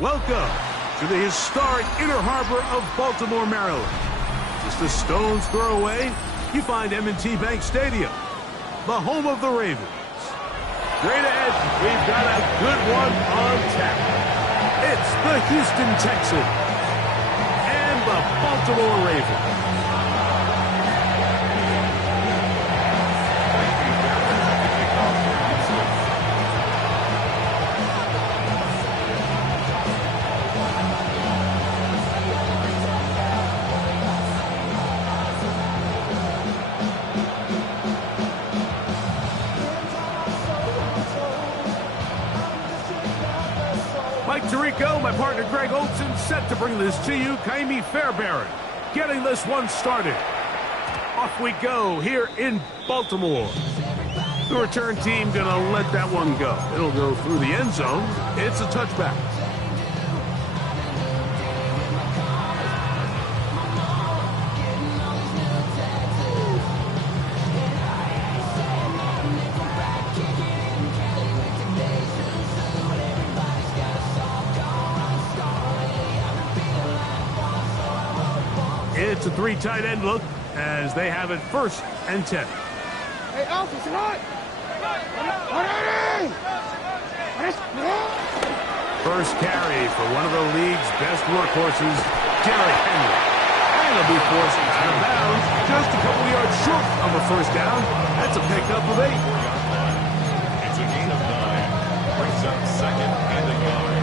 Welcome to the historic Inner Harbor of Baltimore, Maryland. Just a stone's throw away, you find M&T Bank Stadium, the home of the Ravens. Straight ahead, we've got a good one on tap. It's the Houston Texans and the Baltimore Ravens. Mike Tirico, my partner Greg Olson, set to bring this to you. Kaimi Fairbairn getting this one started. Off we go here in Baltimore. The return team gonna let that one go. It'll go through the end zone. It's a touchback. It's a three tight end look as they have it 1st and 10. Hey, Alpha, it's hot! First carry for one of the league's best workhorses, Derrick Henry. And he'll be forced out of bounds just a couple yards short of a first down. That's a pickup of 8. It's a gain of 9. Brings up 2nd and a yard.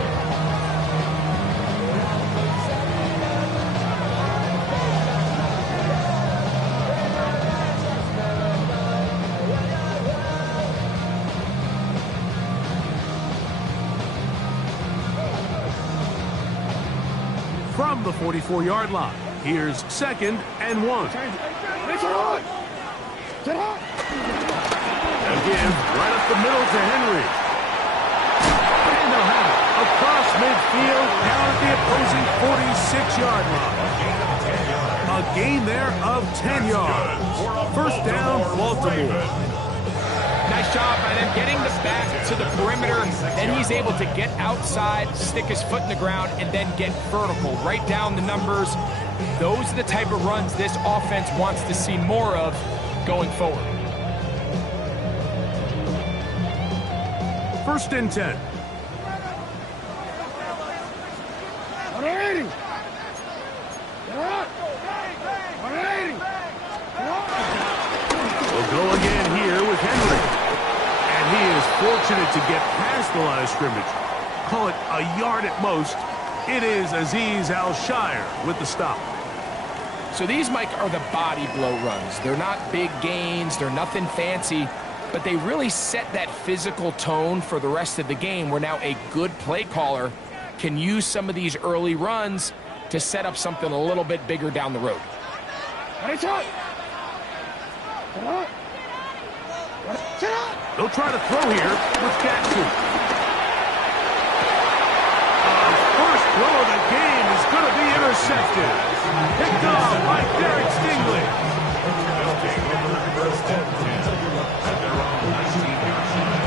From the 44-yard line, here's 2nd and 1. Again, right up the middle to Henry. And they'll have it across midfield, down at the opposing 46-yard line. A gain there of 10 yards. First down, Baltimore. Nice job by them getting the back to the perimeter. Then he's able to get outside, stick his foot in the ground, and then get vertical. Right down the numbers. Those are the type of runs this offense wants to see more of going forward. 1st and 10. We'll go again here with Henry. And he is fortunate to get past the line of scrimmage. Call it a yard at most. It is Azeez Al-Shire with the stop. So these, Mike, are the body blow runs. They're not big gains. They're nothing fancy. But they really set that physical tone for the rest of the game where now a good play caller can use some of these early runs to set up something a little bit bigger down the road. They'll try to throw here with Jackson. First throw of the game is going to be intercepted. Picked off by Derek Stingley. They'll take over 1st and 10. At their own 19-yard line.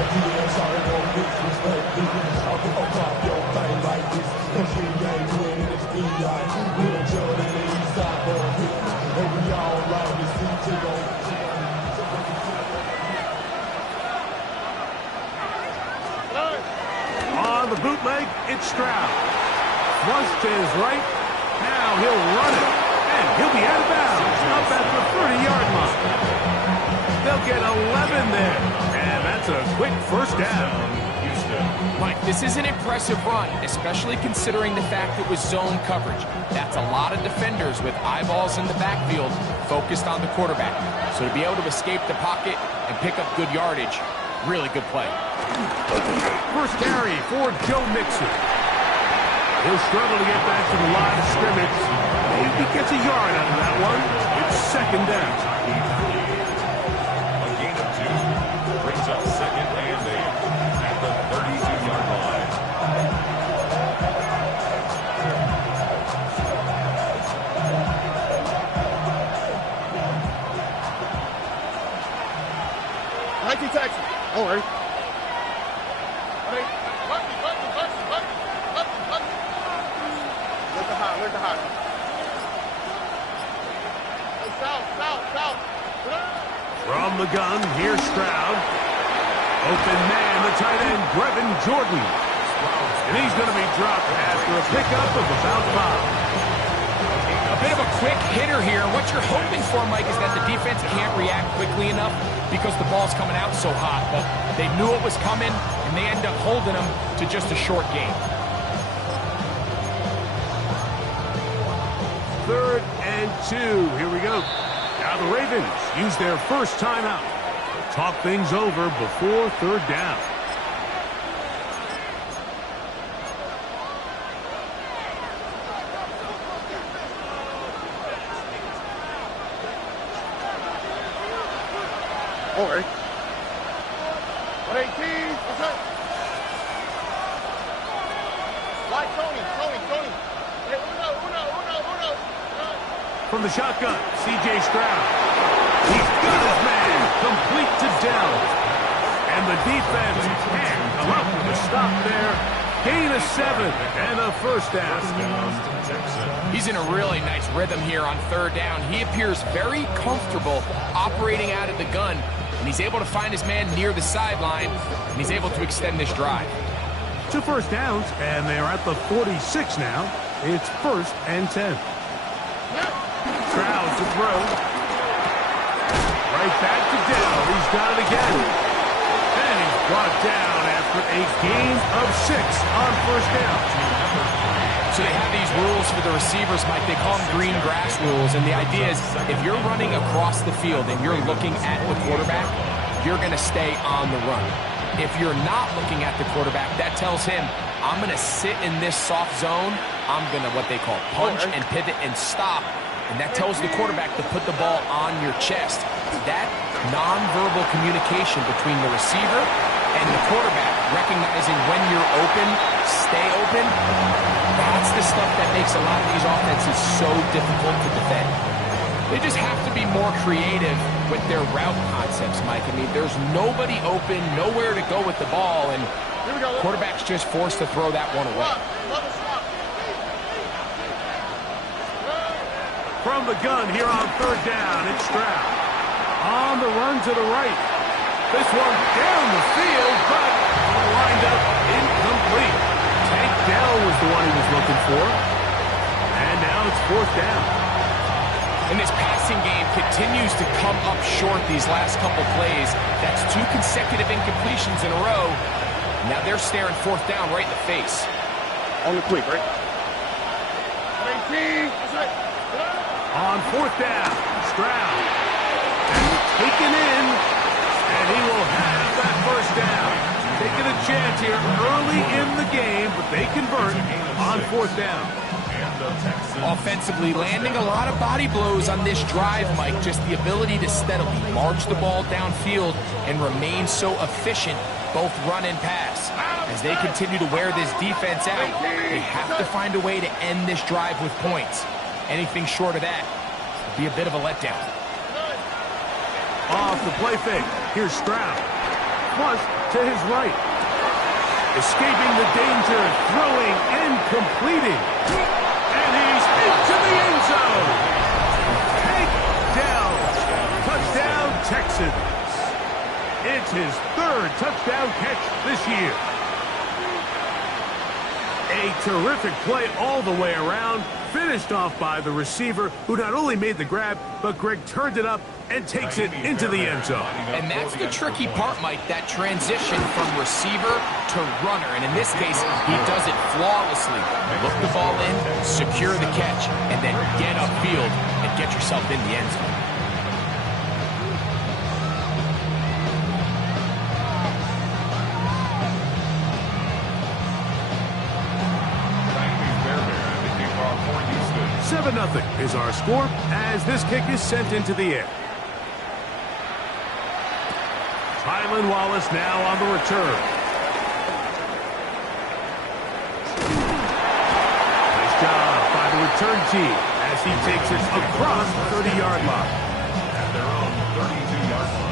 On the bootleg, it's Stroud. Flush to his right. Now he'll run it. And he'll be out of bounds up at the 30-yard line. They'll get 11 there. And that's a quick first down. Mike, this is an impressive run, especially considering the fact it was zone coverage. That's a lot of defenders with eyeballs in the backfield focused on the quarterback. So to be able to escape the pocket and pick up good yardage, really good play. First carry for Joe Mixon. He'll struggle to get back to the line of scrimmage. Maybe gets a yard out of that one. It's 2nd down. A gain of 2 brings up 2nd and 8 at the 32-yard line. Texans. Don't worry. From the gun, here's Stroud. Open man, the tight end, Brevin Jordan. And he's going to be dropped after a pickup of about 5. A bit of a quick hitter here. What you're hoping for, Mike, is that the defense can't react quickly enough because the ball's coming out so hot. But they knew it was coming, and they end up holding them to just a short game. 3rd and 2. Here we go. Now the Ravens use their first timeout to talk things over before 3rd down. All right. 118. What's up? Like Tony. Hey, uno. From the shotgun, C.J. Stroud. He's got his man complete to Dell. And the defense can't come up with a stop there. Gain of 7 and a first down. He's in a really nice rhythm here on 3rd down. He appears very comfortable operating out of the gun, and he's able to find his man near the sideline, and he's able to extend this drive. 2 first downs, and they're at the 46 now. It's 1st and 10. Stroud to throw. Right back to Dell. He's got it again. And he's brought down after a gain of 6 on 1st down. So they have these rules for the receivers, Mike. They call them green grass rules. And the idea is if you're running across the field and you're looking at the quarterback, you're going to stay on the run. If you're not looking at the quarterback, that tells him, I'm going to sit in this soft zone. I'm going to what they call punch and pivot and stop. And that tells the quarterback to put the ball on your chest. That nonverbal communication between the receiver and the quarterback, recognizing when you're open, stay open, that's the stuff that makes a lot of these offenses so difficult to defend. They just have to be more creative with their route concepts, Mike. I mean, there's nobody open, nowhere to go with the ball, and quarterback's just forced to throw that one away. From the gun here on 3rd down, it's Stroud. On the run to the right. This one down the field, but lined up incomplete. Tank Dell was the one he was looking for. And now it's 4th down. And this passing game continues to come up short these last couple plays. That's 2 consecutive incompletions in a row. Now they're staring 4th down right in the face. On the quick, right? 18. That's right. On 4th down, Stroud. Taken in, and he will have that 1st down. Taking a chance here early in the game, but they convert on 4th down. Offensively, landing a lot of body blows on this drive, Mike. Just the ability to steadily march the ball downfield and remain so efficient, both run and pass. As they continue to wear this defense out, they have to find a way to end this drive with points. Anything short of that would be a bit of a letdown. Off the play fake. Here's Stroud. Plus to his right. Escaping the danger, throwing and completing. And he's into the end zone. Tank Dell. Touchdown, Texans. It's his 3rd touchdown catch this year. A terrific play all the way around. Finished off by the receiver, who not only made the grab, but Greg turned it up and takes it into the end zone. And that's the tricky part, Mike, that transition from receiver to runner. And in this case, he does it flawlessly. Look the ball in, secure the catch, and then get upfield and get yourself in the end zone. Nothing is our score as this kick is sent into the air. Tylan Wallace now on the return. Nice job by the return team as he takes it across the 30-yard line. At their own 32-yard line.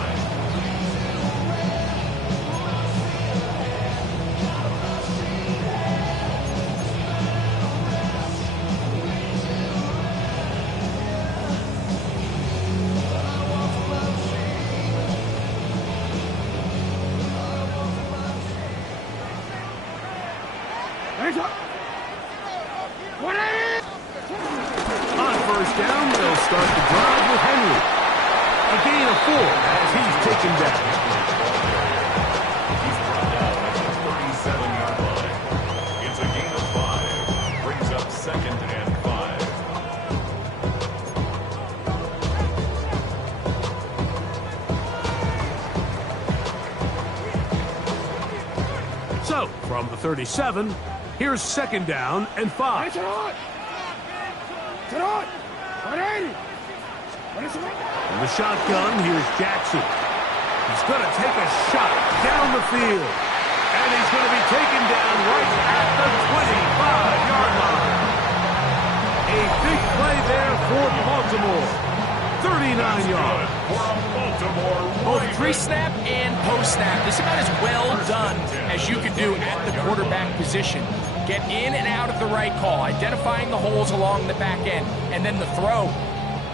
On first down, they'll start the drive with Henry. A gain of 4 as he's taken down. He's brought down at the 37-yard line. It's a gain of 5. Brings up 2nd and 5. So, from the 37, here's 2nd down and 5. In the shotgun, here's Jackson. He's going to take a shot down the field. And he's going to be taken down right at the 25-yard line. A big play there for Baltimore. 39 yards. For a Baltimore Both Ravens. pre-snap and post-snap. This is about as well done as you can do at the quarterback position. Get in and out of the right call, identifying the holes along the back end, and then the throw.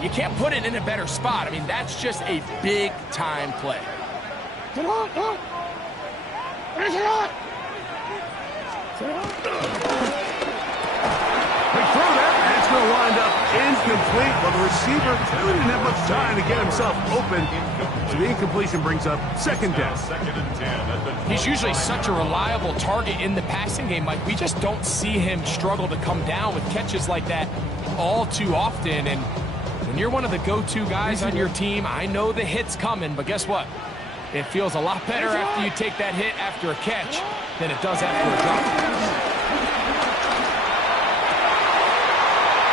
You can't put it in a better spot. I mean, that's just a big-time play. They throw that, and it's going to wind up incomplete. But the receiver really didn't have much time to get himself open. So the incompletion brings up 2nd down. 2nd and 10 at the He's usually such a reliable target in the passing game, Mike. We just don't see him struggle to come down with catches like that all too often. And when you're one of the go-to guys on your team, I know the hit's coming, but guess what? It feels a lot better after you take that hit after a catch than it does after a drop.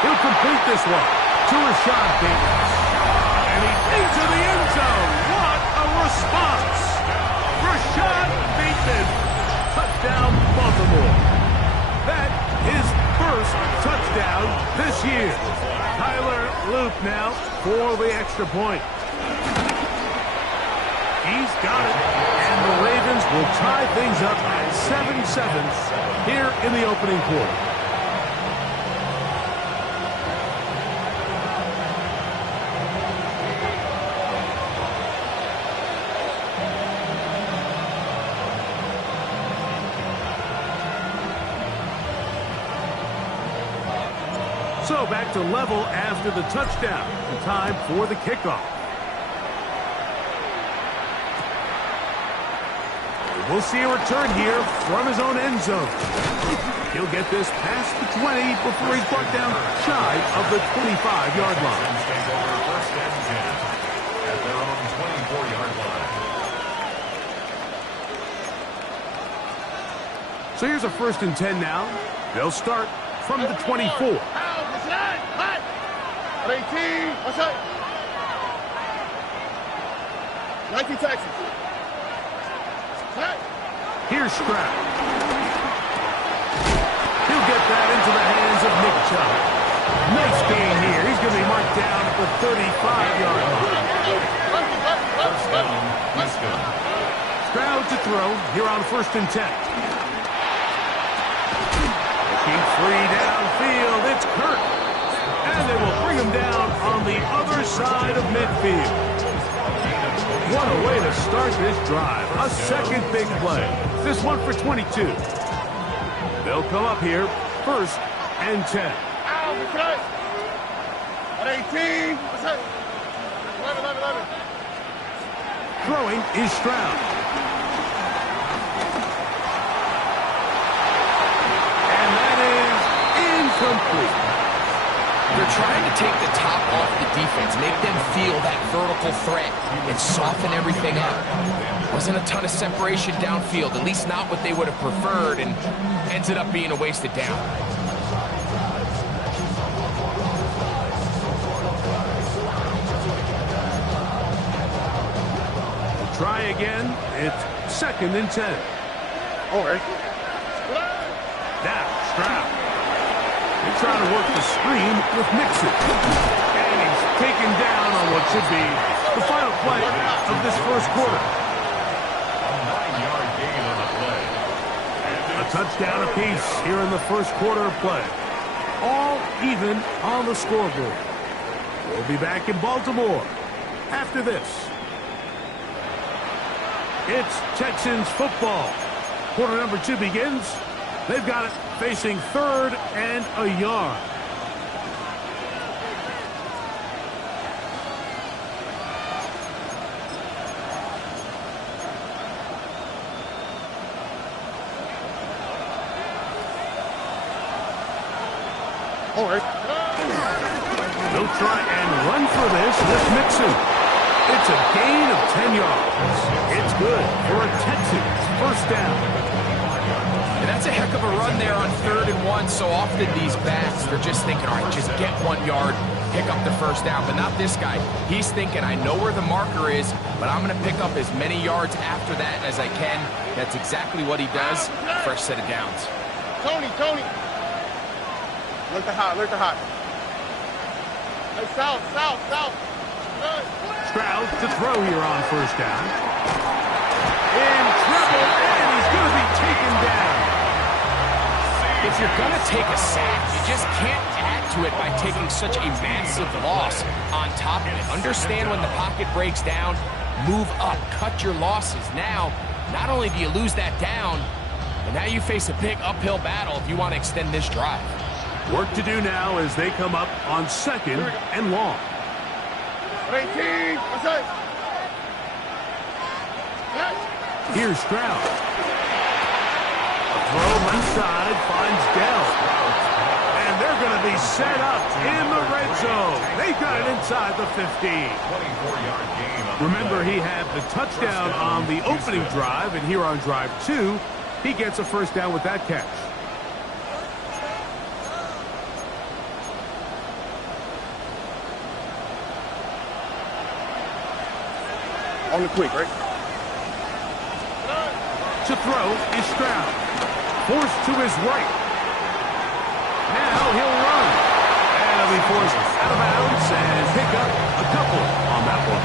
He'll complete this one to Rashad Bateman. And he's into the end zone. What a response. Rashad Bateman. Touchdown, Baltimore. That is first touchdown this year. Tyler Luke now for the extra point. He's got it. And the Ravens will tie things up at 7-7 here in the opening quarter. So back to level after the touchdown. And time for the kickoff. We'll see a return here from his own end zone. He'll get this past the 20 before he's brought down shy of the 25-yard line. Texans take over 1st and 10 at their own 24-yard line. So here's a 1st and 10 now. They'll start from the 24. 18. What's up? 19 Texans. Here's Stroud. He'll get that into the hands of Nick Chubb. Nice gain here. He's going to be marked down at the 35-yard line. First down, Houston. Stroud to throw here on 1st and 10. Looking free downfield. It's Kirk. And they will bring him down on the other side of midfield. What a way to start this drive. A second big play. This one for 22. They'll come up here 1st and 10. At 18. What's up? 11. Throwing is Stroud. And that is incomplete. They're trying to take the top off the defense, make them feel that vertical threat, and soften everything up. Wasn't a ton of separation downfield, at least not what they would have preferred, and ended up being a wasted down. Try again. It's 2nd and 10. All right. Now, Stroud. He's trying to work the screen with Mixon. And he's taken down on what should be the final play of this 1st quarter. A 9-yard gain on the play. A touchdown apiece here in the 1st quarter of play. All even on the scoreboard. We'll be back in Baltimore after this. It's Texans football. Quarter number 2 begins They've got it facing 3rd and a yard. All right. They'll try and run for this with Mixon. It's a gain of 10 yards. It's good for a Texans first down. And that's a heck of a run there on 3rd and 1. So often these backs, they're just thinking, all right, just get 1 yard, pick up the first down. But not this guy. He's thinking, I know where the marker is, but I'm going to pick up as many yards after that as I can. That's exactly what he does. Fresh set of downs. Tony. Look the hot. Hey, south. Good. Stroud to throw here on first down. In trouble, and he's going to be taken down. If you're going to take a sack, you just can't add to it by taking such a massive loss on top of it. Understand when the pocket breaks down, move up, cut your losses. Now, not only do you lose that down, but now you face a big uphill battle if you want to extend this drive. Work to do now as they come up on 2nd and long. 18. What's that? Here's Stroud. A throw left side finds Dell. And they're going to be set up in the red zone. They got it inside the 15. 24-yard gain. Remember, he had the touchdown on the opening drive, and here on drive 2, he gets a first down with that catch. On the quick, right? To throw is Stroud. Forced to his right. Now he'll run. And he'll be forced out of bounds and pick up a couple on that one.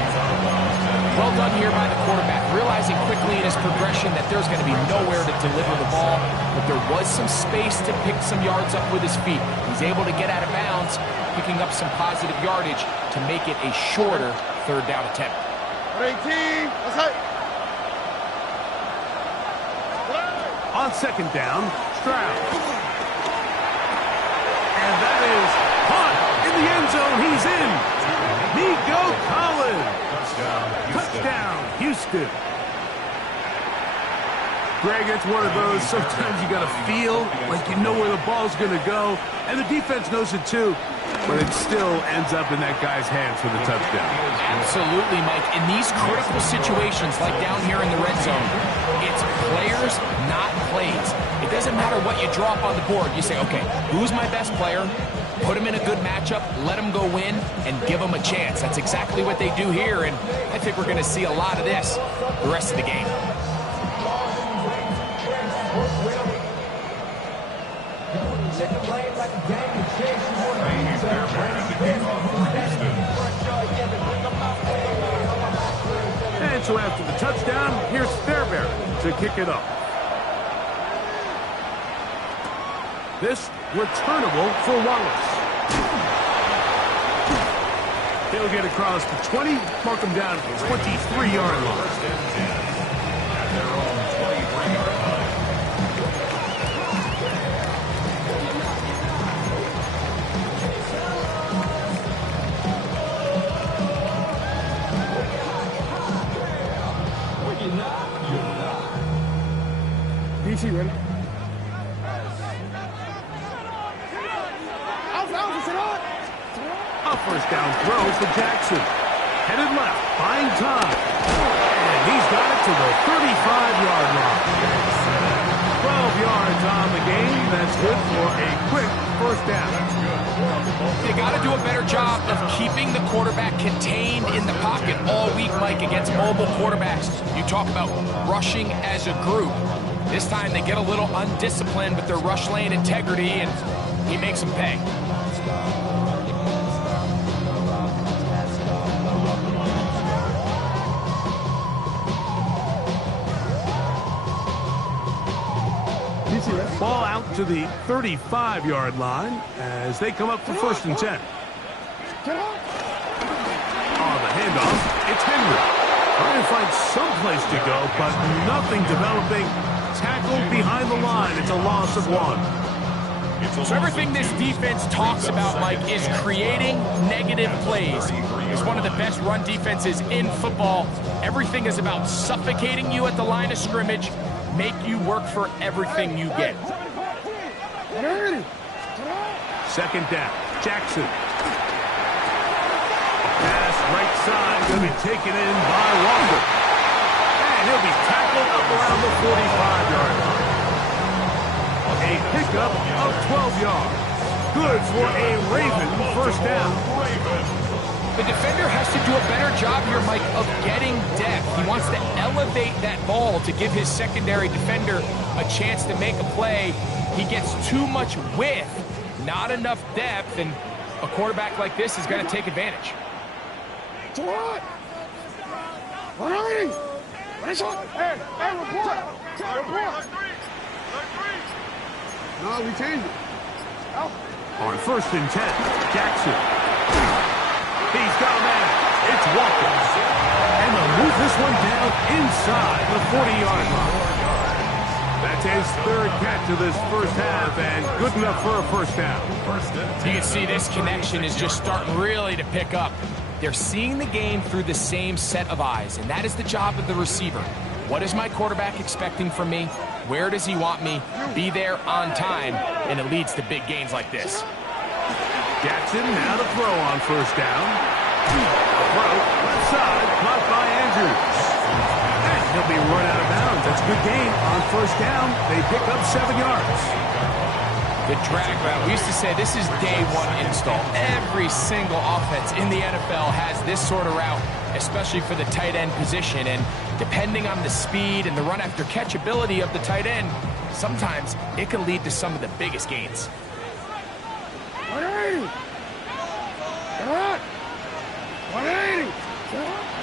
Well done here by the quarterback, realizing quickly in his progression that there's going to be nowhere to deliver the ball, but there was some space to pick some yards up with his feet. He's able to get out of bounds, picking up some positive yardage to make it a shorter 3rd down attempt. 18. What's that? On 2nd down, Stroud. And that is caught in the end zone. He's in. Nico Collins. Touchdown, Houston. Greg, it's one of those, sometimes you got to feel like you know where the ball's going to go, and the defense knows it too, but it still ends up in that guy's hands for the touchdown. Absolutely, Mike. In these critical situations, like down here in the red zone, it's players, not plays. It doesn't matter what you draw up on the board. You say, okay, who's my best player? Put him in a good matchup, let him go win, and give him a chance. That's exactly what they do here, and I think we're going to see a lot of this the rest of the game. And so after the touchdown, here's Fairbairn to kick it off. This returnable for Wallace. He'll get across the 20, mark him down at the 23-yard line. At their own 23-yard line. DC ready? A first down throw for Jackson. Headed left, buying time. And he's got it to the 35-yard line. 12 yards on the game. That's good for a quick first down. They got to do a better job of keeping the quarterback contained in the pocket all week, Mike, against mobile quarterbacks. You talk about rushing as a group. This time they get a little undisciplined with their rush lane integrity, and he makes them pay. Ball out to the 35-yard line as they come up for 1st and 10. On the handoff, it's Henry. Trying to find some place to go, but nothing developing. Tackled behind the line. It's It's a loss of 1. So everything this defense talks about, Mike, is creating negative plays. It's one of the best run defenses in football. Everything is about suffocating you at the line of scrimmage, make you work for everything you get. Second down, Jackson. Pass right side going to be taken in by Walker. And he'll be tackled up around the 45-yard line. A pickup of 12 yards. Good for a Raven first down. The defender has to do a better job here, Mike, of getting depth. He wants to elevate that ball to give his secondary defender a chance to make a play. He gets too much width, not enough depth, and a quarterback like this is going to take advantage. Hey, report. No, we changed it. On 1st and 10, Jackson. He's got a man. It's Walker. And they'll move this one down inside the 40-yard line. That's his 3rd catch of this first half, and good enough for a first down. You can see this connection is just starting really to pick up. They're seeing the game through the same set of eyes, and that is the job of the receiver. What is my quarterback expecting from me? Where does he want me? Be there on time, and it leads to big gains like this. Jackson now to throw on first down. Throw left side, caught by Andrews. And he'll be run out of bounds. That's a good gain on first down. They pick up 7 yards. The drag route. We used to say this is day one install. Every single offense in the NFL has this sort of route, especially for the tight end position. And depending on the speed and the run after catch ability of the tight end, sometimes it can lead to some of the biggest gains.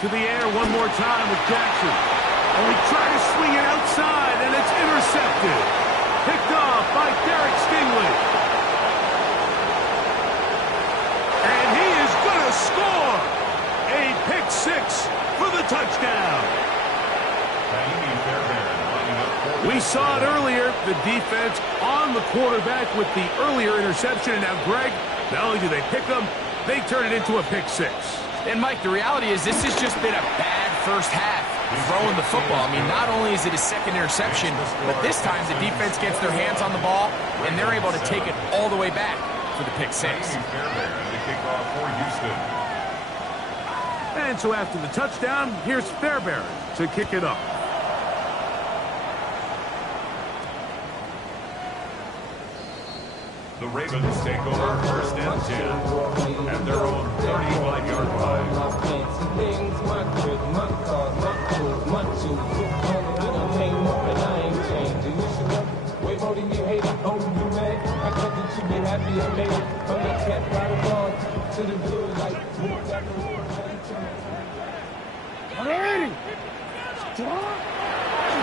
To the air one more time with Jackson. And we try to swing it outside, and it's intercepted. Picked off by Derek Stingley. And he is going to score. A pick 6 for the touchdown. We saw it earlier, the defense on the quarterback with the earlier interception. And now, Greg, not only do they pick them, they turn it into a pick 6. And, Mike, the reality is this has just been a bad first half throwing the football. I mean, not only is it his 2nd interception, but this time the defense gets their hands on the ball, and they're able to take it all the way back for the pick 6. And so after the touchdown, here's Fairbairn to kick it up. The Ravens take over 1st and 10 at their own 35-yard line.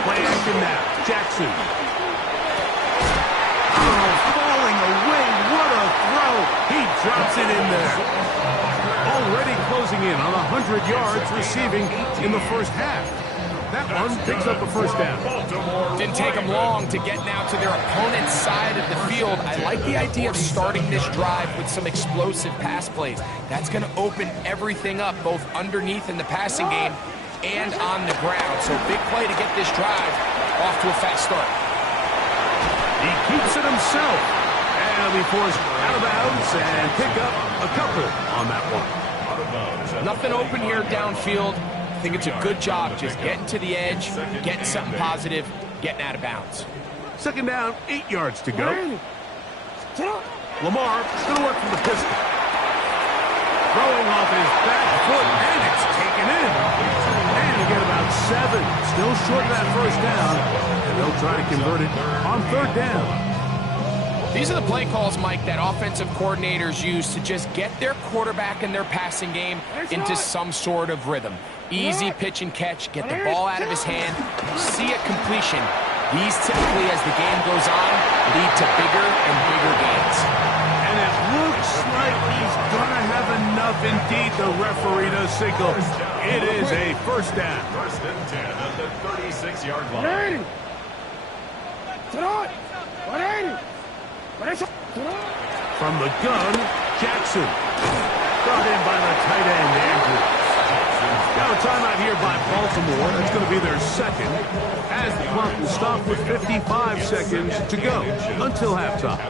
Play action now. Jackson. Falling away. What a throw. He drops it in there. Already closing in on 100 yards receiving in the first half. That one picks up a first down. Didn't take them long to get now to their opponent's side of the field. I like the idea of starting this drive with some explosive pass plays. That's going to open everything up, both underneath in the passing game and on the ground. So big play to get this drive off to a fast start. He keeps it himself. And he'll be forced out of bounds and pick up a couple on that one. Nothing open here downfield. I think it's a good job just getting to the edge, getting something positive, getting out of bounds. 2nd down, 8 yards to go. Lamar going to work from the pistol. Throwing off his back foot, and it's taken in. And you get about 7. Still short of that first down. And they'll try to convert it on 3rd down. These are the play calls, Mike, that offensive coordinators use to just get their quarterback and their passing game into some sort of rhythm. Easy pitch and catch, get the ball out of his hand, see a completion. These typically, as the game goes on, lead to bigger and bigger gains. And it looks like he's going to have enough. Indeed, the referee to signal. It is a first down. 1st and 10 at the 36-yard line. From the gun, Jackson. Brought in by the tight end, Andrews. Now a timeout here by Baltimore. That's going to be their second, as the clock will stop with 55 seconds to go until halftime.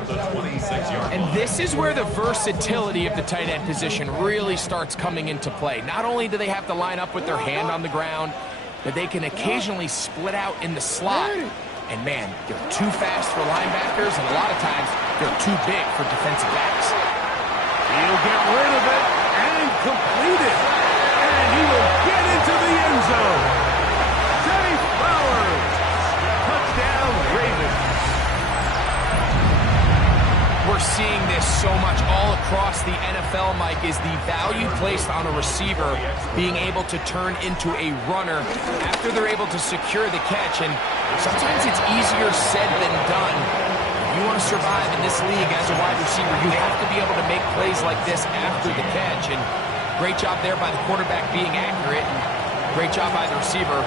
And this is where the versatility of the tight end position really starts coming into play. Not only do they have to line up with their hand on the ground, but they can occasionally split out in the slot. And man, they're too fast for linebackers, and a lot of times they're too big for defensive backs. He'll get rid of it and complete it. And he will get into the end zone. Zay Flowers. Touchdown, Ravens. We're seeing this so much all across the NFL, Mike, is the value placed on a receiver being able to turn into a runner after they're able to secure the catch. And sometimes it's easier said than done. If you want to survive in this league as a wide receiver, you have to be able to make plays like this after the catch. And great job there by the quarterback being accurate. And great job by the receiver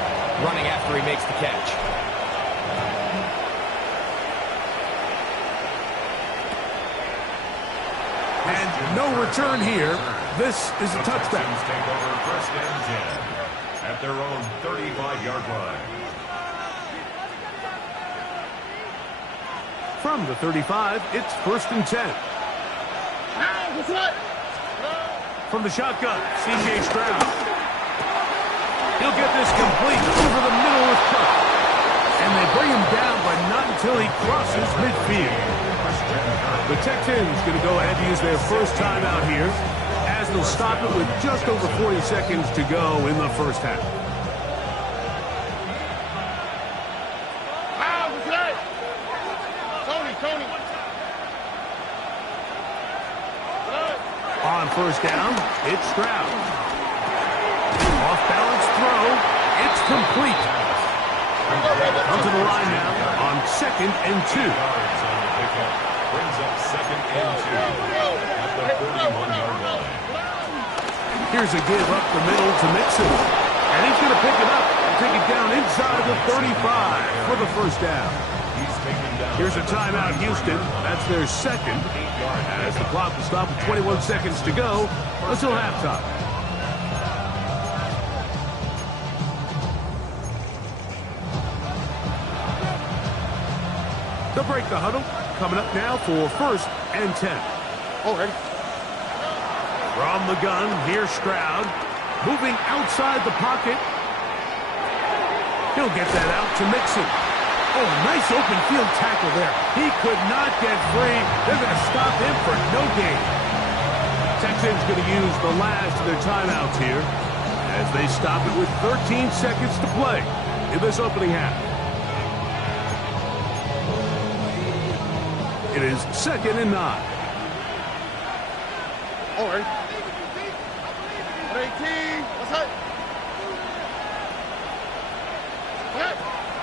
running after he makes the catch. And no return here. This is a touchback. Texans take over first and 10 at their own 35-yard line. From the 35, it's first and 10. From the shotgun, C.J. Stroud. He'll get this complete over the middle with Cook. And they bring him down, but not until he crosses midfield. The Texans going to go ahead and use their first timeout here, as they'll stop it with just over 40 seconds to go in the first half. On first down, it's Stroud. Off-balance throw. It's complete. Onto the line now on 2nd and 2. Brings up 2nd and 2 at the 31-yard line. Here's a give up the middle to Mixon. And he's going to pick it up and take it down inside the 35 for the first down. Here's a timeout, Houston. That's their second, as the clock will stop with 21 seconds to go until halftime. They'll break the huddle. Coming up now for first and 10. Already. From the gun, here's Stroud. Moving outside the pocket. He'll get that out to Mixon. Oh, nice open field tackle there. He could not get free. They're going to stop him for no gain. Texans going to use the last of their timeouts here as they stop it with 13 seconds to play in this opening half. It is 2nd and 9. All right. 18. What's that?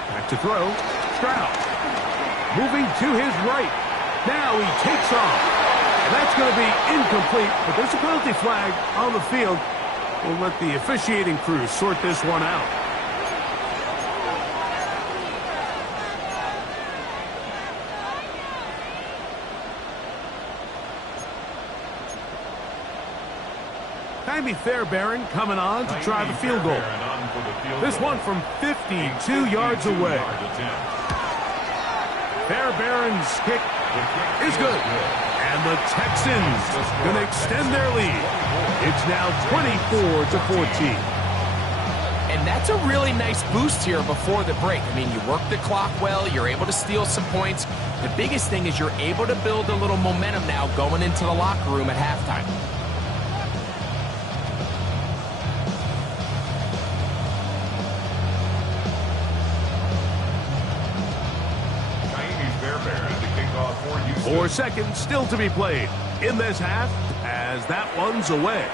Back to throw. Stroud. Moving to his right. Now he takes off. And that's going to be incomplete, but there's a penalty flag on the field. We'll let the officiating crew sort this one out. Jaime Fairbairn coming on to try the field goal. This one from 52 yards away. Fairbairn's kick is good. And the Texans going to extend their lead. It's now 24-14. And that's a really nice boost here before the break. I mean, you work the clock well, you're able to steal some points. The biggest thing is you're able to build a little momentum now going into the locker room at halftime. Four seconds still to be played in this half as that one's away.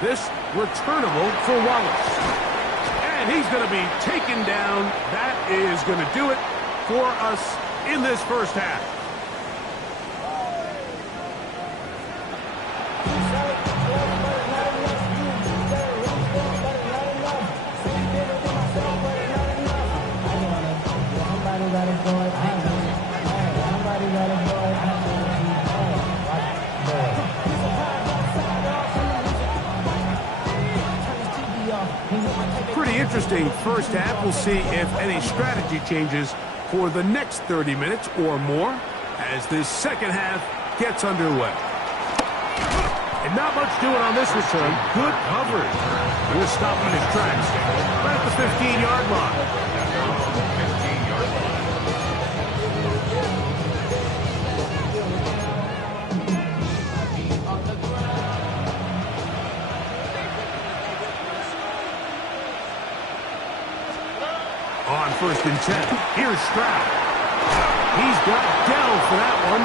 This returnable for Wallace. And he's going to be taken down. That is going to do it for us in this first half. interesting first half. We'll see if any strategy changes for the next 30 minutes or more as this second half gets underway. And not much doing on this return. Good coverage. We'll stop in his tracks right at the 15-yard line. On 1st and 10, here's Stroud. He's got Dell for that one.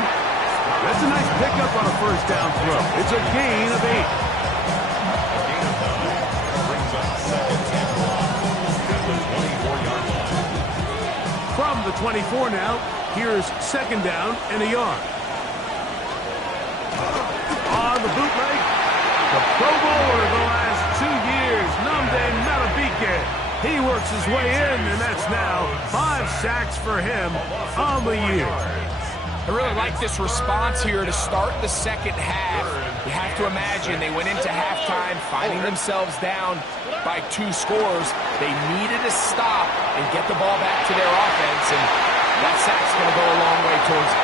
That's a nice pickup on a first down throw. It's a gain of 8. Brings up second and long at the 24-yard line. From the 24 now, here's 2nd down and a yard. On the bootleg, the Pro Bowler the last 2 years, Nnamdi Madubuike. He works his way in, and that's now 5 sacks for him on the year. I really like this response here to start the second half. You have to imagine they went into halftime finding themselves down by 2 scores. They needed to stop and get the ball back to their offense, and that sack's going to go a long way towards it.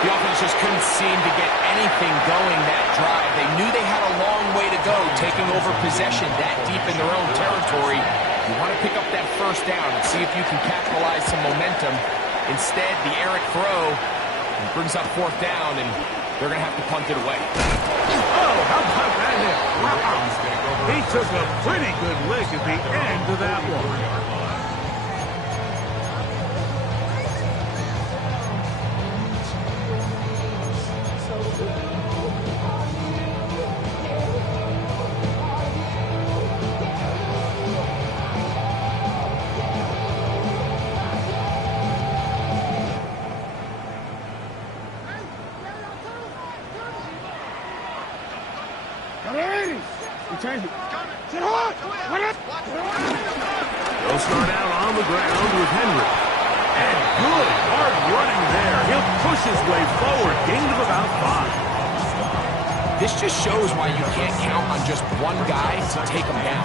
The offense just couldn't seem to get anything going that drive. They knew they had a long way to go, taking over possession that deep in their own territory. You want to pick up that first down and see if you can capitalize some momentum. Instead, the errant throw brings up 4th down, and they're going to have to punt it away. Oh, how about that hit? Wow. He took a pretty good lick at the end of that one. They'll start out on the ground with Henry. And good, hard running there. He'll push his way forward, gain of about 5. This just shows why you can't count on just one guy to take him down.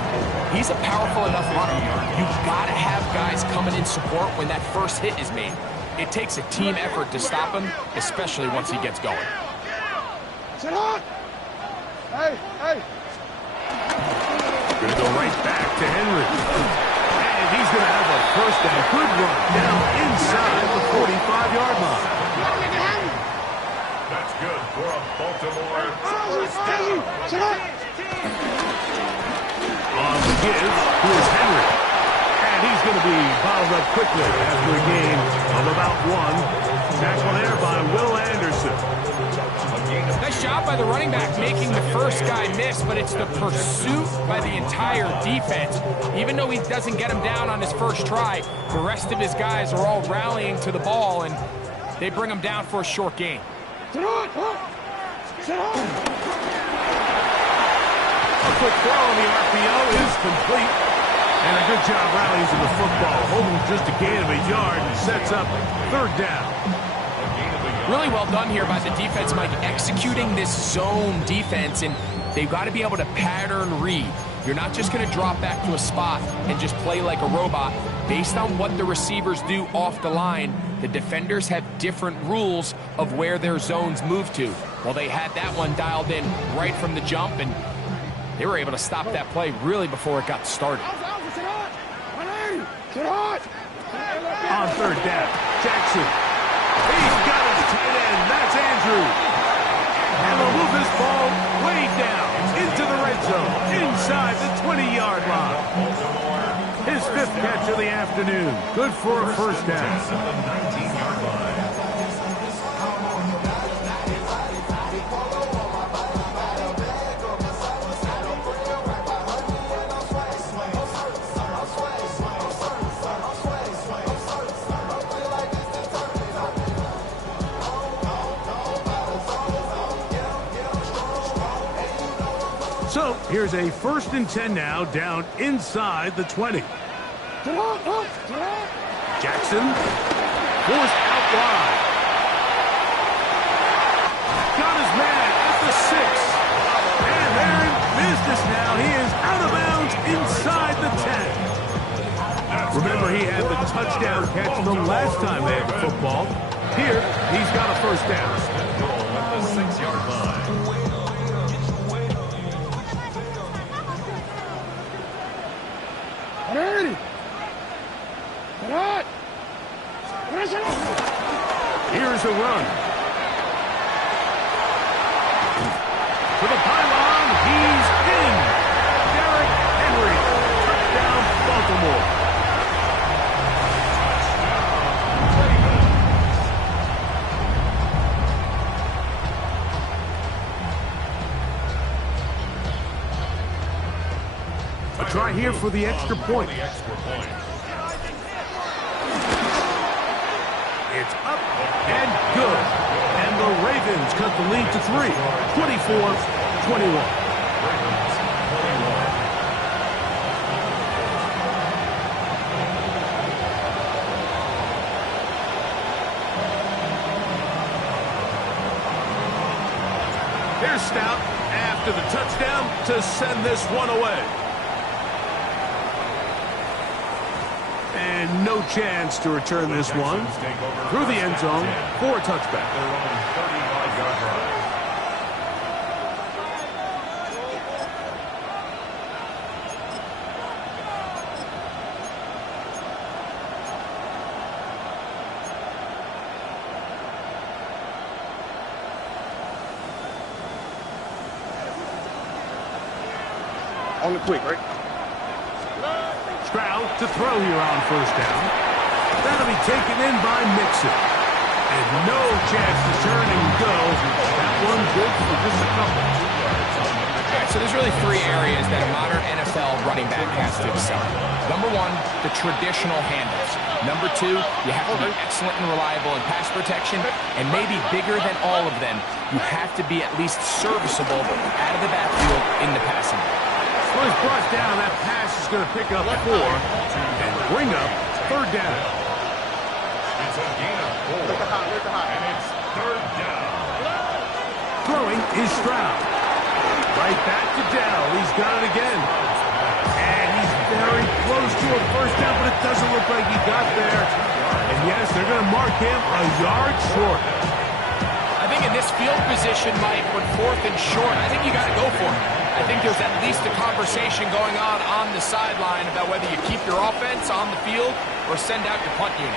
He's a powerful enough runner. You've got to have guys coming in support when that first hit is made. It takes a team effort to stop him, especially once he gets going. Hey! Going to go right back to Henry. And he's going to have a first and good run down inside the 45-yard line. That's good for a Baltimore first down. On the give, here's Henry. And he's going to be bottled up quickly after a gain of about 1. Tackle there by Will Anderson. Nice job by the running back making the first guy miss, but it's the pursuit by the entire defense. Even though he doesn't get him down on his first try, the rest of his guys are all rallying to the ball, and they bring him down for a short gain. A quick throw on the RPO is complete. And a good job rallying to the football, holding just a gain of a yard and sets up 3rd down. Really well done here by the defense, Mike, executing this zone defense, and they've got to be able to pattern read. You're not just going to drop back to a spot and just play like a robot. Based on what the receivers do off the line, the defenders have different rules of where their zones move to. Well, they had that one dialed in right from the jump, and they were able to stop that play really before it got started. On 3rd down, Jackson. He's got his tight end. That's Andrews. And they'll move this ball way down into the red zone, inside the 20-yard line. His 5th catch of the afternoon. Good for a first down. At the 19-yard line. So here's a 1st and 10 now, down inside the 20. Jackson forced out wide. Got his man at the 6. And they're in business now. He is out of bounds inside the 10. Remember, he had the touchdown catch the last time they had the football. Here, he's got a first down. Goal at the 6-yard line. Here's a run. To the pylon, he's in. Derrick Henry, touchdown Baltimore. A try here for the extra point. It's up and good. And the Ravens cut the lead to 3, 24-21. Here's Stout after the touchdown to send this one away. And no chance to return this one through the end zone for a touchback. On the quick, right? Stroud to throw here on first down. That'll be taken in by Mixon. And no chance to turn and go. That one good for just a couple. All right, so there's really 3 areas that a modern NFL running back has to excel. Number 1, the traditional handles. Number 2, you have to be excellent and reliable in pass protection. And maybe bigger than all of them, you have to be at least serviceable out of the backfield in the passing game. When it's brought down, that pass is going to pick up 4 and bring up third down. It's a gain of 4. And it's third down. Throwing is Stroud. Right back to Dell. He's got it again. And he's very close to a first down, but it doesn't look like he got there. And yes, they're going to mark him a yard short. I think in this field position, Mike, with 4th and short, I think you got to go for it. I think there's at least a conversation going on the sideline about whether you keep your offense on the field or send out your punt unit.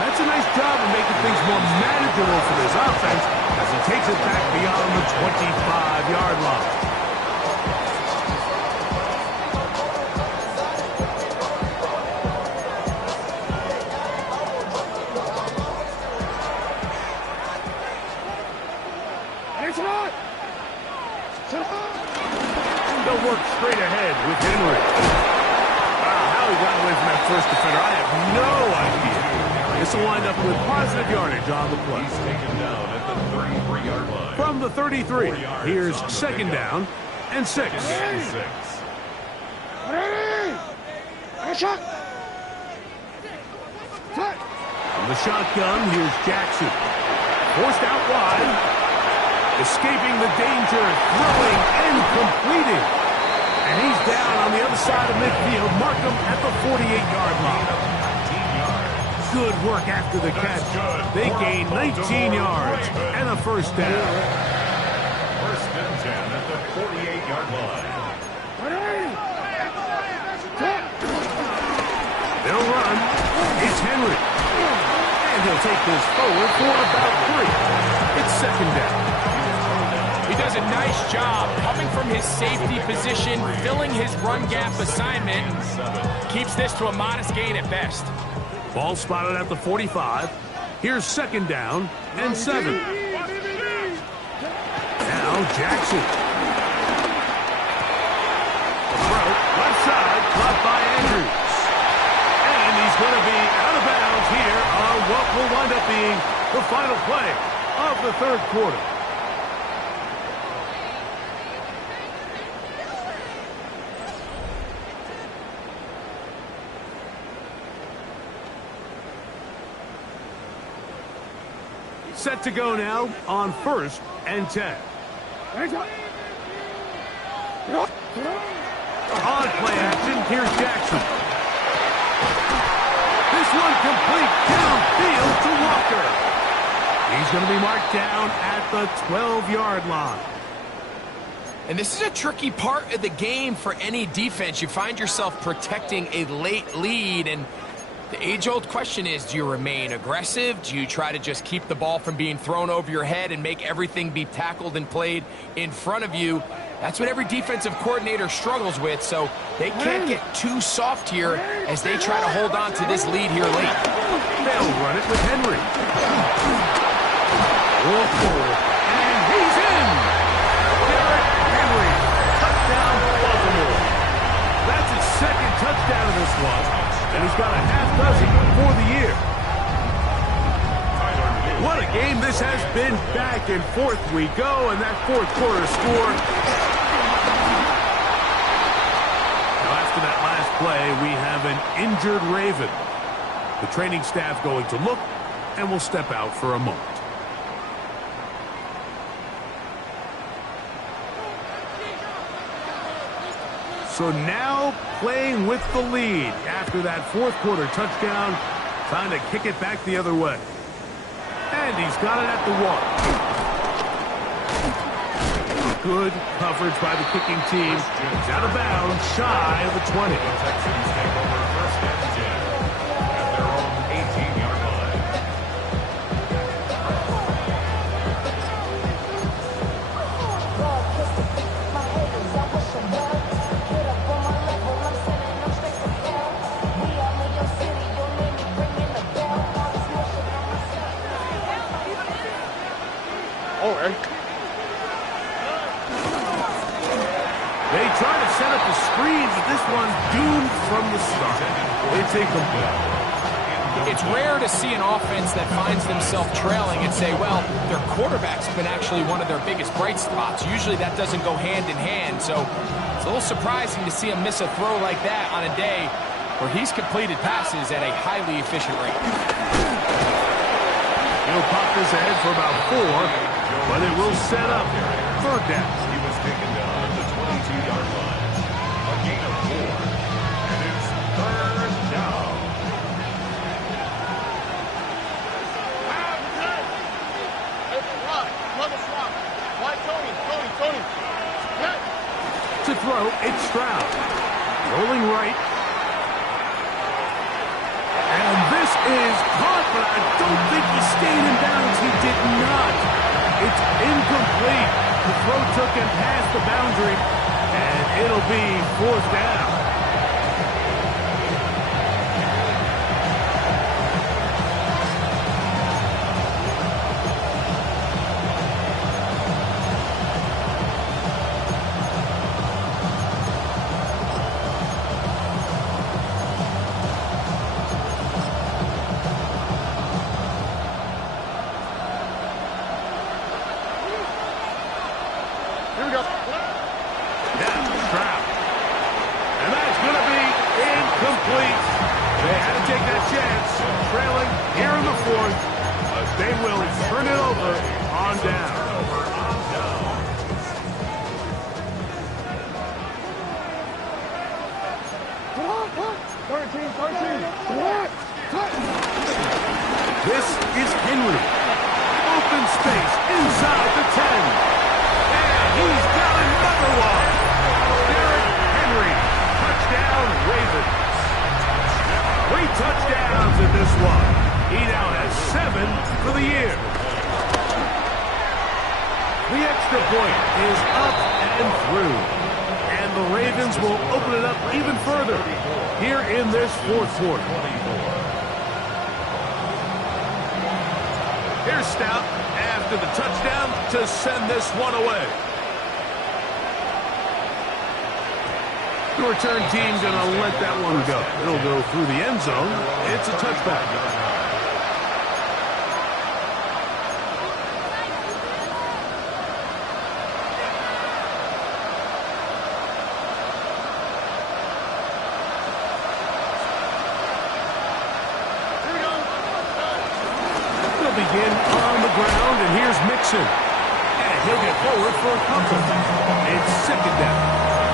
That's a nice job of making things more manageable for this offense as he takes it back beyond the 25-yard line. They'll work straight ahead with Henry. Wow, how he got away from that first defender, I have no idea. This will wind up with positive yardage on the play. He's taken down at the 33-yard line. From the 33, here's second down and 6. And 6. From the shotgun, here's Jackson. Forced out wide. Escaping the danger, throwing and completing. And he's down on the other side of midfield. Mark him at the 48-yard line. Good work after the catch. They gain 19 yards and a first down. First and 10 at the 48-yard line. They'll run. It's Henry. And he'll take this forward for about 3. It's second down. He does a nice job coming from his safety position, filling his run gap assignment. Keeps this to a modest gain at best. Ball spotted at the 45. Here's second down and 7. Now Jackson. The throw, left side, caught by Andrews. And he's going to be out of bounds here on what will wind up being the final play of the third quarter. Set to go now on 1st and 10. On play action, here's Jackson. This one complete downfield to Walker. He's going to be marked down at the 12-yard line. And this is a tricky part of the game for any defense. You find yourself protecting a late lead, and the age-old question is, do you remain aggressive? Do you try to just keep the ball from being thrown over your head and make everything be tackled and played in front of you? That's what every defensive coordinator struggles with, so they can't get too soft here as they try to hold on to this lead here late. They'll run it with Henry. And he's in! Derrick Henry, touchdown Baltimore. That's his second touchdown of this one, and he's got a half dozen for the year. What a game this has been. Back and forth we go, and that fourth quarter score. Now after that last play, we have an injured Raven. The training staff going to look, and will step out for a moment. So now playing with the lead after that fourth quarter touchdown, trying to kick it back the other way. And he's got it at the 1. Good coverage by the kicking team. He's out of bounds, shy of the 20. The Texans take over first and 10 at their own 18-yard line. All right. They try to set up the screens, but this one's doomed from the start. It's incomplete. It's rare to see an offense that finds themselves trailing and say, well, their quarterback's been actually one of their biggest bright spots. Usually that doesn't go hand in hand, so it's a little surprising to see him miss a throw like that on a day where he's completed passes at a highly efficient rate. He'll pop this ahead for about 4, but it will set up third down. He was taken down at the 22-yard line. A gain of 4. And it's third down. To throw, it's Stroud. Rolling right. And this is caught, but I don't think he stayed in bounds. He did not. It's incomplete. The throw took him past the boundary, and it'll be fourth down. This is Henry. Open space inside the 10. And he's got another one. Derrick Henry. Touchdown, Ravens. 3 touchdowns in this one. He now has 7 for the year. The extra point is up and through. And the Ravens will open it up even further here in this fourth quarter. Here's Stout after the touchdown to send this one away. The return team going to let that one go. It'll go through the end zone. It's a touchback. Begin on the ground, and here's Mixon. And he'll get forward for a couple. It's second down.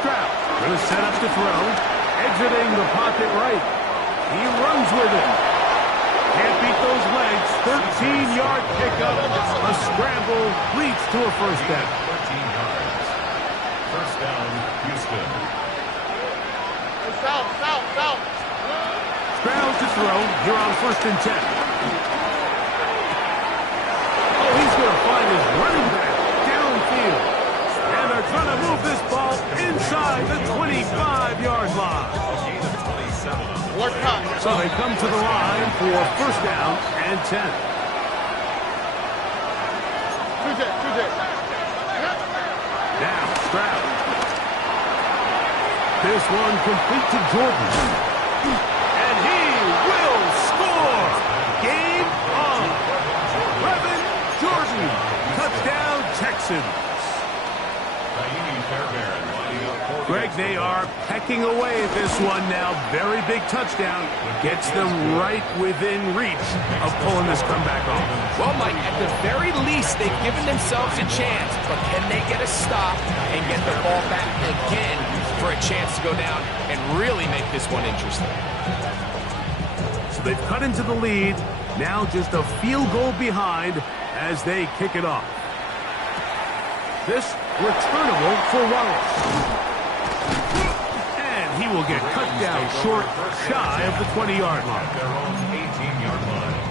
Stroud going to set up to throw. Exiting the pocket right. He runs with it. Can't beat those legs. 13-yard pickup. A scramble leads to a first down. 13 yards. First down, Houston. Stroud to throw here on 1st and 10. Oh, he's going to find his running back downfield. And they're trying to move this ball inside the 25-yard line. So they come to the line for first down and 10. Now Stroud. This one complete to Jordan. And he will score. Game on. Brevin Jordan. Touchdown Texans. Greg, they are pecking away at this one now. Very big touchdown. Gets them right within reach of pulling this comeback off. Well, Mike, at the very least, they've given themselves a chance. But can they get a stop and get the ball back again for a chance to go down and really make this one interesting? So they've cut into the lead. Now just a field goal behind as they kick it off. This returnable for Wallace. And he will get cut down short, shy of the 20-yard line. At their own 18-yard line.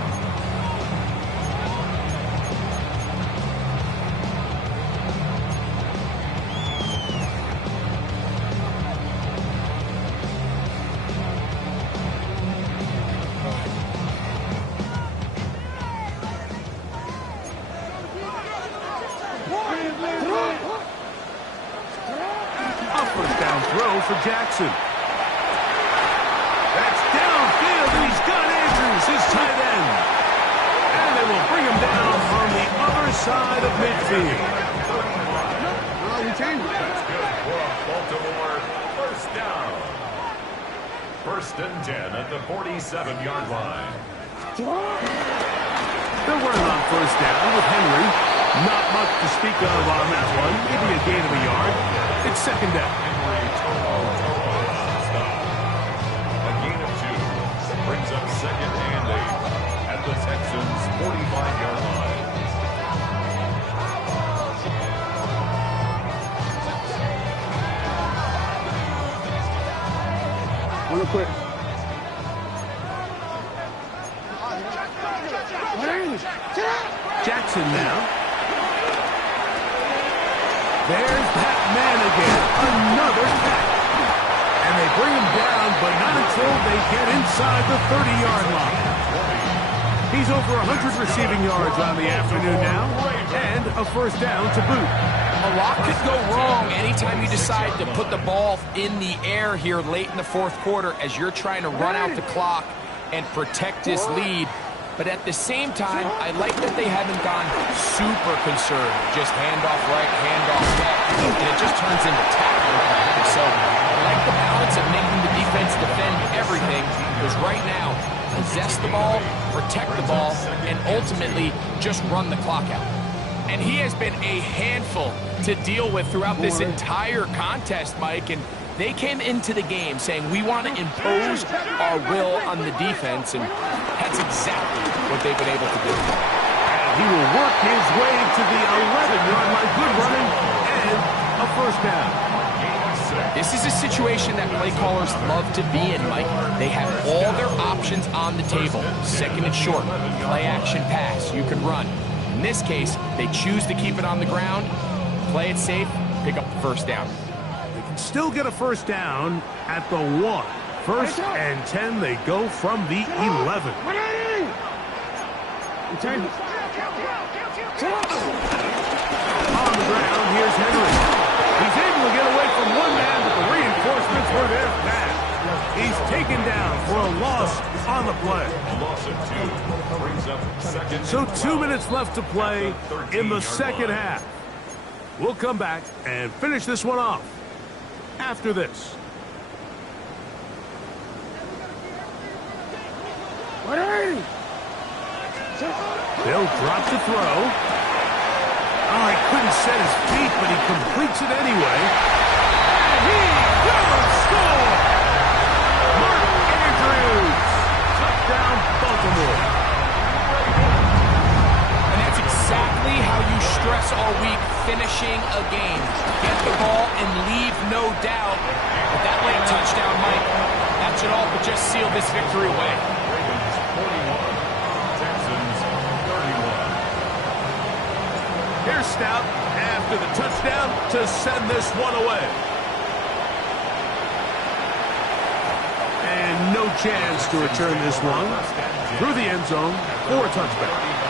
For Jackson. That's downfield, and he's got Andrews, his tight end. And they will bring him down on the other side of midfield. That's good for Baltimore. First down. 1st and 10 at the 47-yard line. They're running on first down with Henry. Not much to speak of on that one. Maybe a gain of a yard. It's 2nd down. A gain of 2 brings up 2nd and 8 at the Texans' 45-yard line. Real quick. Jackson now. There's that man again. Another pack. And they bring him down, but not until they get inside the 30-yard line. He's over 100 receiving yards on the afternoon now, and a first down to boot. A lot could go wrong anytime you decide to put the ball in the air here late in the 4th quarter as you're trying to run out the clock and protect this lead. But at the same time, I like that they haven't gone super conservative. Just handoff right, handoff left, and it just turns into tackling practice. So I like the balance of making the defense defend everything, because right now, possess the ball, protect the ball, and ultimately just run the clock out. And he has been a handful to deal with throughout this entire contest, Mike, and they came into the game saying, we want to impose our will on the defense, and that's exactly what they've been able to do. And he will work his way to the 11-yard line. Good running, and a first down. This is a situation that play callers love to be in, Mike. They have all their options on the table. 2nd and short, play action pass, you can run. In this case, they choose to keep it on the ground, play it safe, pick up the first down. Still get a first down at the 1. 1st and 10, they go from the 11. On the ground, here's Henry. He's able to get away from one man, but the reinforcements were there fast. He's taken down for a loss on the play. A loss of 2 brings up 2nd. So 2 minutes left to play in the 2nd half. We'll come back and finish this one off after this. They'll drop to throw. Oh, he couldn't set his feet, but he completes it winning a game. Get the ball and leave no doubt. But that late touchdown, Mike, that should all but just seal this victory away. Ravens 41, Texans 31. Here's Stout after the touchdown to send this one away. And no chance to return this one through the end zone for a touchback.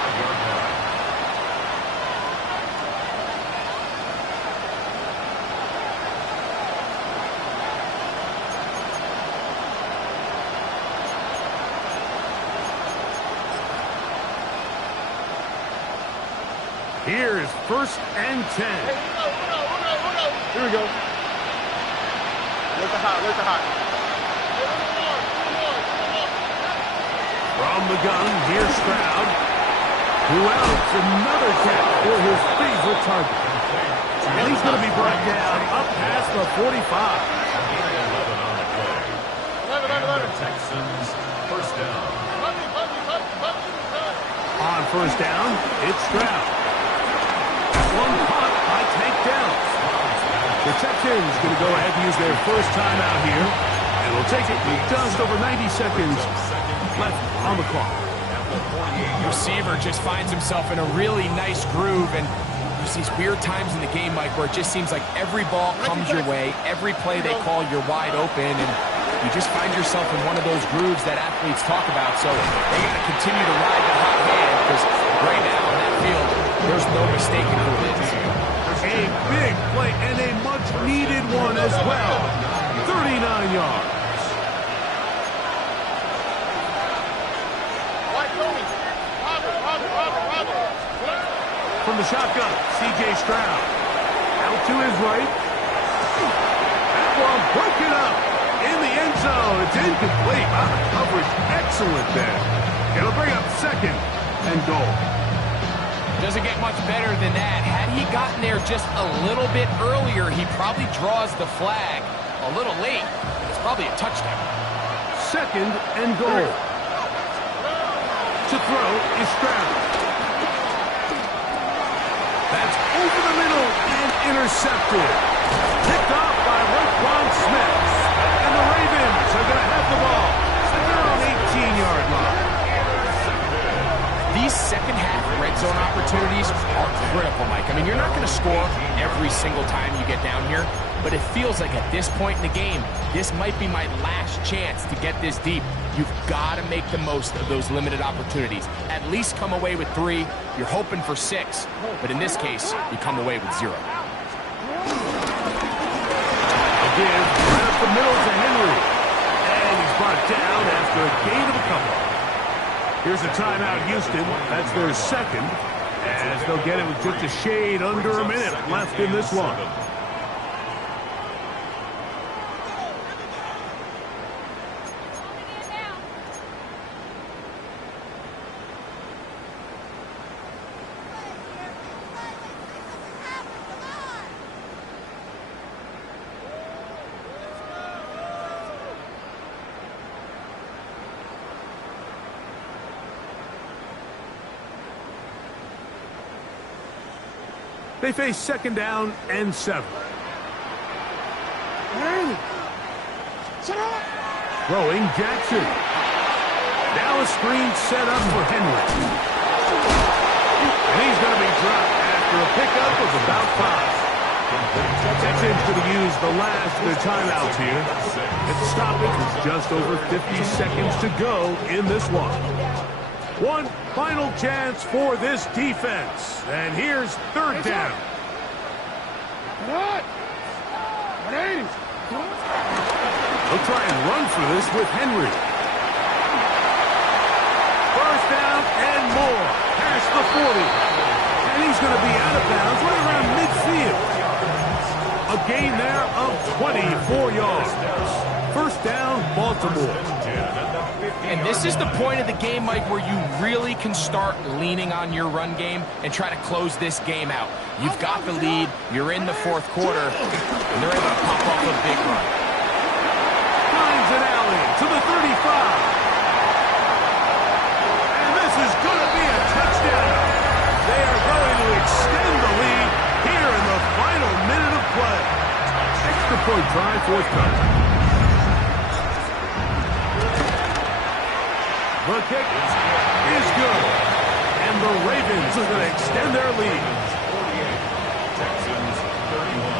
Here's 1st and 10. Here we go. Where's the hot? Where's the hot? From the gun, here's Stroud. Who else? Another catch for his favorite target. And he's going to be brought down up past the 45. 11 on the play. 11. Texans first down. On 1st down, it's Stroud. One caught by Tank Downs. The Texans going to go ahead and use their first timeout here. And we'll take it with just over 90 seconds left on the clock. Receiver just finds himself in a really nice groove, and there's these weird times in the game, Mike, where it just seems like every ball comes your way, every play they call, you're wide open, and you just find yourself in one of those grooves that athletes talk about. So they got to continue to ride the hot hand, because right now on that field, there's no mistaking who it is. A big play and a much-needed one as well. 39 yards. From the shotgun, C.J. Stroud. Out to his right. That one broken up in the end zone. It's incomplete. Coverage excellent there. It'll bring up 2nd and goal. Doesn't get much better than that. Had he gotten there just a little bit earlier, he probably draws the flag a little late. It's probably a touchdown. 2nd and goal. To throw is Stroud. That's over the middle and intercepted. Picked off by Roquan Smith. And the Ravens are going to have the ball at their own 18-yard line. These second-half red zone opportunities are critical, Mike. I mean, you're not going to score every single time you get down here, but it feels like at this point in the game, this might be my last chance to get this deep. You've got to make the most of those limited opportunities. At least come away with 3. You're hoping for 6, but in this case, you come away with 0. Again, right up the middle to Henry. And he's brought down after a gain of a couple. Here's a timeout, Houston. That's their 2nd. As they'll get it with just a shade under a minute left in this one. They face 2nd down and 7. Throwing Jackson. Now a screen set up for Henry. And he's going to be dropped after a pickup of about 5. Texans going to use the last of their timeouts here. And the stoppage was just over 50 seconds to go in this one. One final chance for this defense. And here's 3rd down. They'll try and run for this with Henry. 1st down and more. Past the 40. And he's going to be out of bounds right around midfield. A gain there of 24 yards. 1st down, Baltimore. And this is the point of the game, Mike, where you really can start leaning on your run game and try to close this game out. You've got the lead, you're in the 4th quarter, and they're able to pop off a big run. Finds an alley to the 35. And this is going to be a touchdown. They are going to extend the lead here in the 2-point try forthcoming. The kick is good. And the Ravens are going to extend their lead. 48, Texans 31.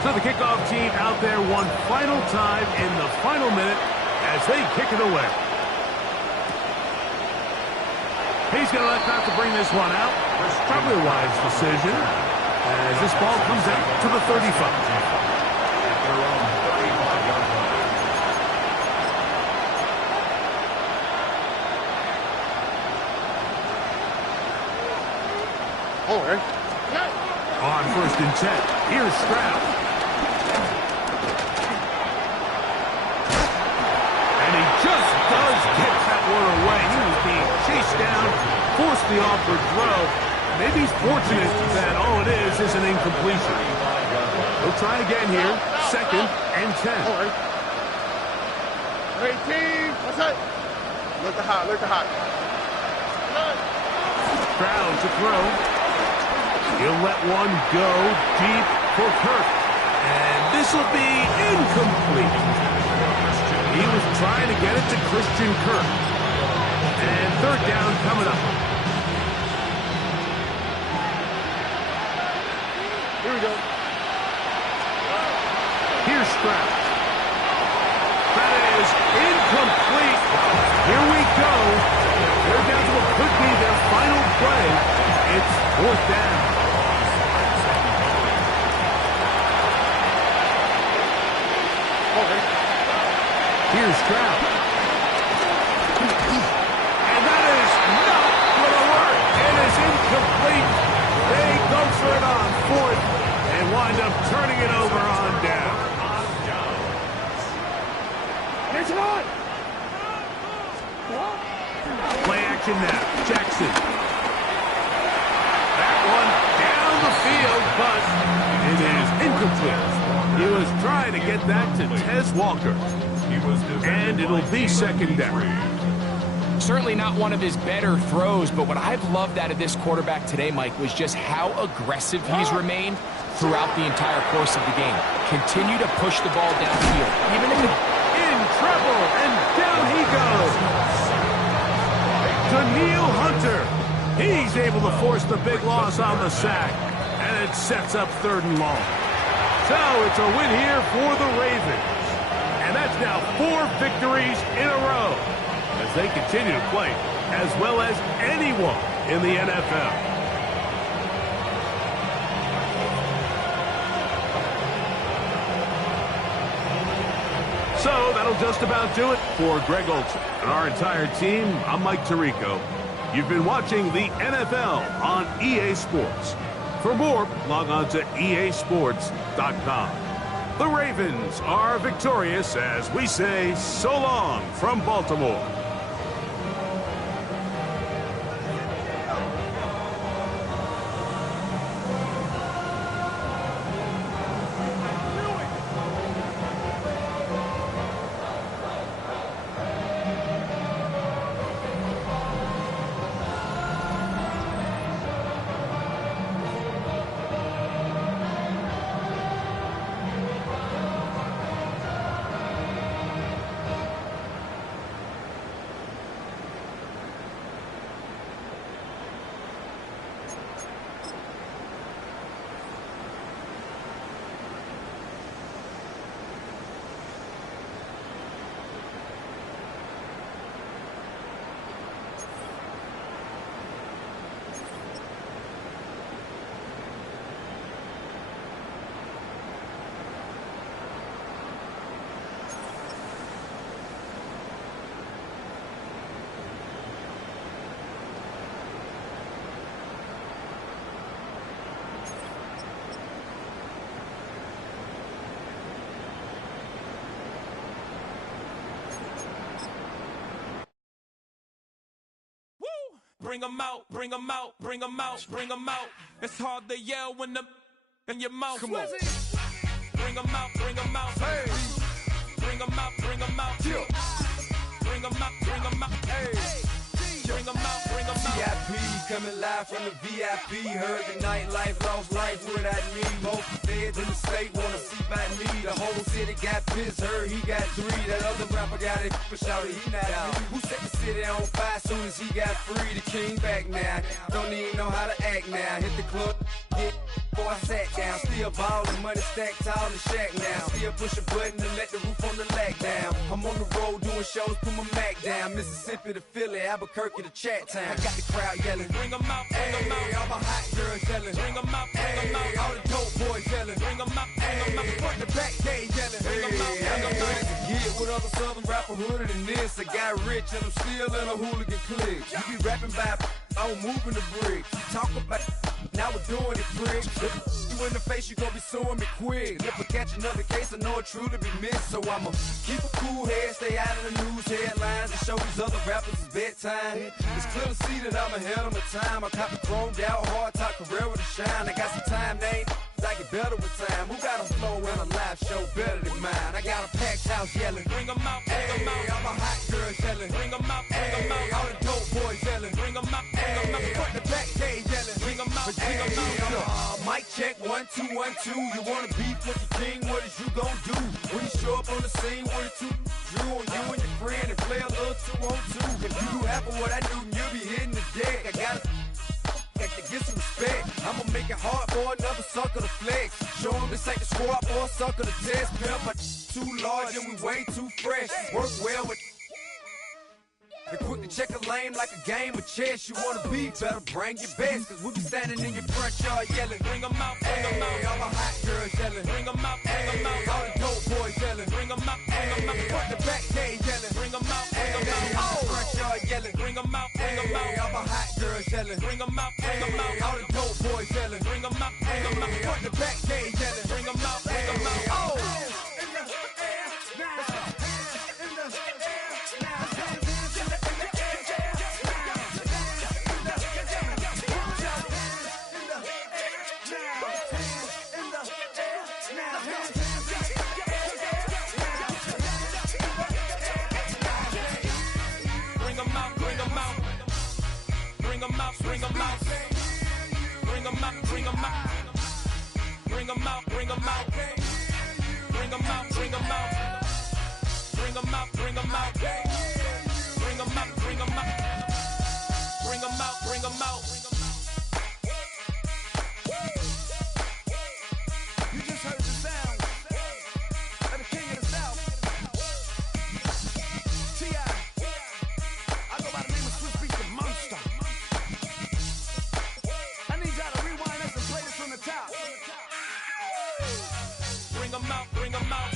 So the kickoff team out there one final time in the final minute as they kick it away. He's going to let that to bring this one out. Probably a wise decision as this ball comes out to the 35. At their own 35-yard line. All right. On 1st and 10, here's Stroud. And he just does get that one away. He was being chased down, forced the awkward throw. Maybe he's fortunate that all it is an incompletion. He'll try again here, 2nd and 10. All right. 18. What's that? Look the hot. Look the hot. Stroud to throw. He'll let one go deep for Kirk. And this will be incomplete. He was trying to get it to Christian Kirk. And 3rd down coming up. Here we go. Here's Stroud. That is incomplete. Here we go. They're down to what could be their final play. It's 4th down. Here's Stroud. And that is not going to work. It is incomplete. They go for it on 4th and wind up turning it over on down. It's on. Play action now. Jackson. That one down the field, but it is incomplete. He was trying to get that to Tez Walker. And it'll be 2nd down. Certainly not one of his better throws, but what I've loved out of this quarterback today, Mike, was just how aggressive he's remained throughout the entire course of the game. Continue to push the ball downfield. Even in trouble, and down he goes. Daniil Hunter. He's able to force the big loss on the sack, and it sets up 3rd and long. So it's a win here for the Ravens. And that's now 4 victories in a row as they continue to play as well as anyone in the NFL. So that'll just about do it for Greg Olson and our entire team. I'm Mike Tirico. You've been watching the NFL on EA Sports. For more, log on to easports.com. The Ravens are victorious as we say so long from Baltimore. Bring 'em out, bring 'em out, bring 'em out, bring 'em out. It's hard to yell when the in your mouth. Come on. Bring 'em out, bring 'em out. Hey. Bring 'em out, bring 'em out. Bring 'em out, bring 'em out. Hey. Bring bring 'em out, bring 'em out. VIP coming live from the VIP. Heard the nightlife, lost life without me. Most feds in the state wanna see by me. The whole city got pissed, heard he got 3. That other rapper got it for shouted he not out. Who set the city on fire soon as he got free? The king back now, don't even know how to act now. Hit the club, hit. Before I sat down, still ballin', money stacked tall in shack now. Still push a button and let the roof on the lag down. I'm on the road doing shows, put my Mac down. Mississippi to Philly, Albuquerque to Chat Town. I got the crowd yelling, Bring 'em out, bring 'em out. all my hot girls yelling, Bring 'em out, bring 'em out. all the dope boys yelling, Bring 'em out, bring 'em out. front to back gay yelling, Bring 'em out, bring 'em out. Get with other southern rapper hooded than this. I got rich and I'm still in a hooligan clique. You be rapping by, I'm moving the bricks. Talk about, now we're doing it, prick. You in the face, you gon' be suing me quick. If I catch another case, I know it truly be missed. So I'ma keep a cool head, stay out of the news headlines, and show these other rappers it's bedtime. It's clear to see that I'm ahead of my time. I cop the chromed out, hard top career with a shine. I got some time, name. I get better with time. Who got a flow and a live show better than mine? I got a packed house yelling. Bring 'em out, bring 'em out. All my hot girls yelling. Bring 'em out, bring 'em out. All the dope boys yelling. Bring 'em out, bring 'em out. Front to back gay yelling. Bring 'em out, bring 'em out. Mic check 1 2 1 2. You wanna beef with the king? What is you gon' do when you show up on the scene with a 2 drew on you and your friend and play a little 2 on 2? If you do half of what I do, you'll be hitting the deck. I gotta get some respect. I'ma make it hard for another sucker to flex. Show 'em this ain't the squad or a sucker to test. Pimp, my too large and we way too fresh. Work well with. And quick to check a lane like a game of chess. You wanna be better, bring your best. Cause we be standing in your front yard yelling. Bring 'em out, bring 'em out. All my hot girls yelling. Bring 'em out, bring 'em out. All the dope boys yelling. Bring 'em out, bring 'em out. Front to back gay yelling. Bring 'em out, bring 'em out. All the front yard yelling. Bring 'em out, bring 'em out. All my hot girls yelling. Bring 'em out, bring 'em out. All the dope boys yelling. Bring 'em out, bring 'em out. Front to back gay yelling. Bring 'em out, bring 'em out. Oh! Bring 'em out, bring 'em out. Bring 'em out, bring 'em out. Bring 'em out, bring 'em out. Bring 'em out, bring 'em out. Bring 'em out, bring 'em out. Bring 'em out, bring 'em out. Bring 'em out, bring 'em out. Bring 'em out, bring 'em out. You just heard the sound of the king of the South. T.I. I go by the name of Swiss Beats the Monster. I need y'all to rewind this and play this from the top. Bring 'em out, bring 'em out.